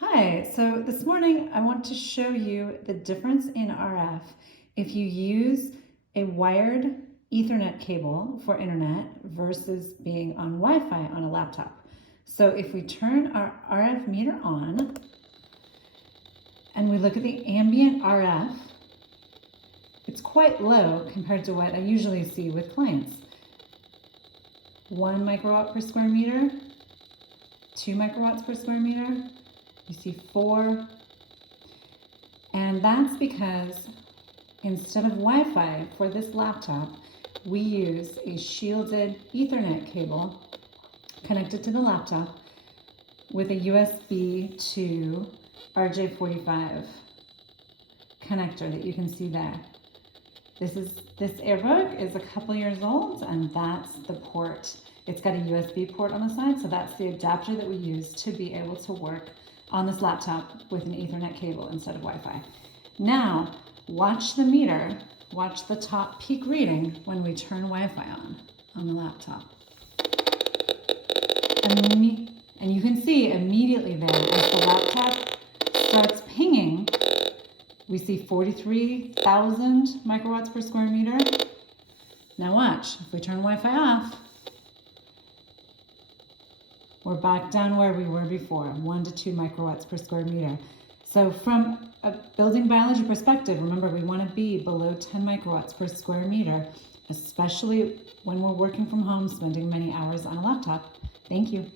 Hi, so this morning I want to show you the difference in RF if you use a wired Ethernet cable for internet versus being on Wi-Fi on a laptop. So if we turn our RF meter on and we look at the ambient RF, it's quite low compared to what I usually see with clients. 1 microwatt per square meter, 2 microwatts per square meter, you see 4, and that's because instead of Wi-Fi for this laptop, we use a shielded Ethernet cable connected to the laptop with a USB to RJ45 connector that you can see there. This Airbag is a couple years old, and that's the port. It's got a USB port on the side, so that's the adapter that we use to be able to work on this laptop with an Ethernet cable instead of Wi-Fi. Now, watch the meter, watch the top peak reading when we turn Wi-Fi on the laptop. And you can see immediately there, as the laptop starts pinging, we see 43,000 microwatts per square meter. Now watch, if we turn Wi-Fi off, we're back down where we were before, 1 to 2 microwatts per square meter. So from a building biology perspective, remember we want to be below 10 microwatts per square meter, especially when we're working from home, spending many hours on a laptop. Thank you.